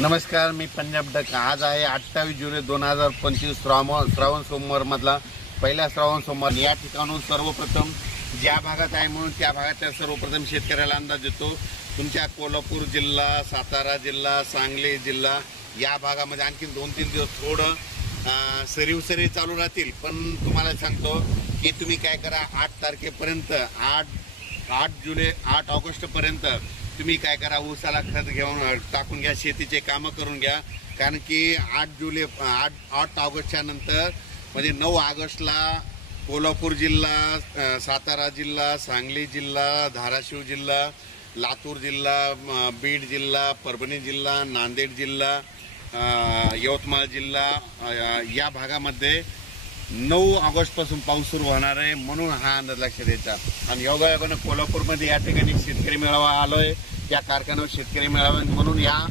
नमस्कार, मी पंजाब डक। आज आहे 28 जुलै 2025 श्रावण सोमवार मधला पहिला श्रावण सोमवार। या ठिकाणून सर्वप्रथम ज्या भागात आहे म्हणून त्या भागातल्या सर्वप्रथम शेतकऱ्याला अंदाज देतो। तुमच्या कोल्हापूर जिल्हा, सातारा जिल्हा, सांगली जिल्हा या भागामध्ये आणखी 2-3 दिवस थोडं सरीव चालू राहतील। पण तुम्हाला सांगतो की तुम्ही काय करा, 8 तारखेपर्यंत 8 ऑगस्ट पर्यंत तुम्ही काय करा, ऊसाला खत घेऊन टाकून घ्या, शेतीचे कामं करून घ्या। कारण की 8 ऑगस्टच्या नंतर म्हणजे 9 ऑगस्टला कोल्हापूर जिल्हा, सातारा जिल्हा, सांगली जिल्हा, धाराशिव जिल्हा, लातूर जिल्हा, बीड जिल्हा, परभणी जिल्हा, नांदेड जिल्हा, यवतमाळ जिल्हा या भागामध्ये 9 ऑगस्ट पासून पाऊस सुरू होणार आहे, म्हणून हा अंदाज लक्षात द्यायचा। आणि योगायोगाने कोल्हापूरमध्ये या ठिकाणी शेतकरी मेळावा आलोय, या कारखान्यावर शेतकरी मेळावा, म्हणून या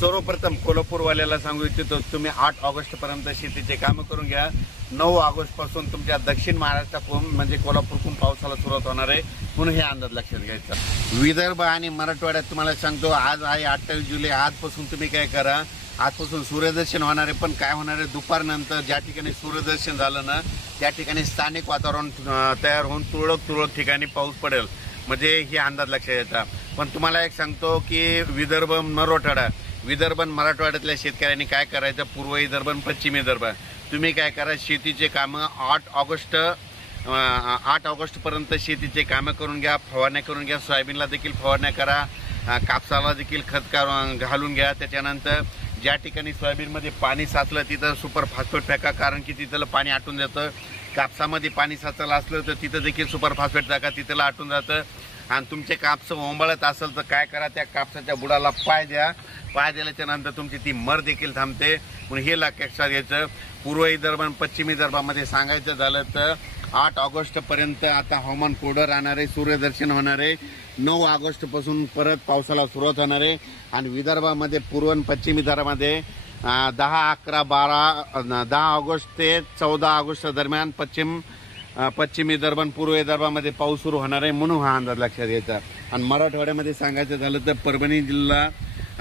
सर्वप्रथम कोल्हापूरवाल्याला सांगू इच्छितो, तुम्ही 8 ऑगस्ट पर्यंत शेतीचे कामं करून घ्या। 9 ऑगस्ट पासून तुमच्या दक्षिण महाराष्ट्रातून म्हणजे कोल्हापूरकडून पावसाला सुरुवात होणार आहे, म्हणून हे अंदाज लक्षात घ्यायचा। विदर्भ आणि मराठवाड्यात तुम्हाला सांगतो, आज आहे 28 जुलै। आजपासून तुम्ही काय करा, आजपासून सूर्यदर्शन होणार आहे। पण काय होणार आहे, दुपारनंतर ज्या ठिकाणी सूर्यदर्शन झालं ना त्या ठिकाणी स्थानिक वातावरण तयार होऊन तुरळक ठिकाणी पाऊस पडेल, म्हणजे ही अंदाज लक्षात येतात। पण तुम्हाला एक सांगतो की विदर्भ मराठवाड्यातल्या शेतकऱ्यांनी काय करायचं, पूर्व विदर्भ आणि पश्चिम विदर्भ तुम्ही काय करा, शेतीचे कामं 8 ऑगस्ट पर्यंत शेतीचे कामं करून घ्या, फवारण्या करून घ्या, सोयाबीनला देखील फवारण्या करा, कापसाला देखील खत घालून घ्या। त्याच्यानंतर ज्या ठिकाणी सोयाबीनमध्ये पाणी साचलं तिथं सुपर फॉस्फेट टाका, कारण की तिथलं पाणी आटून जातं। कापसामध्ये पाणी साचलं असलं तर तिथं देखील सुपर फॉस्फेट टाका, तिथलं आटून जातं। आणि तुमचे कापस ओंबळत असेल तर काय करा, त्या कापसाच्या बुडाला पाय द्या, पाय दिल्याच्या नंतर तुमची ती मर देखील थांबते, म्हणून हे लक्षात घ्यायचं। पूर्व विदर्भ आणि पश्चिम विदर्भामध्ये सांगायचं झालं तर 8 ऑगस्ट पर्यंत आता हवामान कोरडं राहणार आहे, सूर्यदर्शन होणार आहे। 9 ऑगस्ट पासून परत पावसाला सुरुवात होणार आहे। आणि विदर्भामध्ये पूर्व आणि पश्चिम विदर्भामध्ये 10 ऑगस्ट ते 14 ऑगस्ट दरम्यान पश्चिम विदर्भ आणि पूर्व विदर्भामध्ये पाऊस सुरू होणार आहे, म्हणून हा अंदाज लक्षात घ्यायचा। आणि मराठवाड्यामध्ये सांगायचं झालं तर परभणी जिल्हा,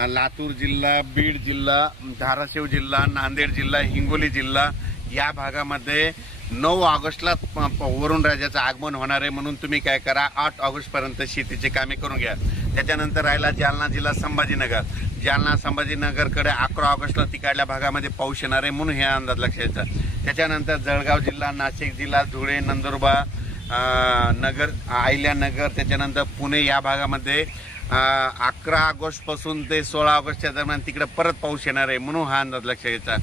लातूर जिल्हा, बीड जिल्हा, धाराशिव जिल्हा, नांदेड जिल्हा, हिंगोली जिल्हा या भागामध्ये 9 ऑगस्टला वरुण राजाचं आगमन होणार आहे, म्हणून तुम्ही काय करा, 8 ऑगस्ट पर्यंत शेतीचे कामे करून घ्या। त्याच्यानंतर राहिला जालना जिल्हा, संभाजीनगरकडे 11 ऑगस्टला तिकडल्या भागामध्ये पाऊस येणार आहे, म्हणून हे अंदाज लक्षात घ्यायचा। त्याच्यानंतर जळगाव जिल्हा, नाशिक जिल्हा, धुळे, नंदुरबार, अहिल्यानगर, त्याच्यानंतर पुणे या भागामध्ये 11 ऑगस्ट पासून ते 16 ऑगस्टच्या दरम्यान तिकडे परत पाऊस येणार आहे, म्हणून हा अंदाज लक्षात घ्यायचा।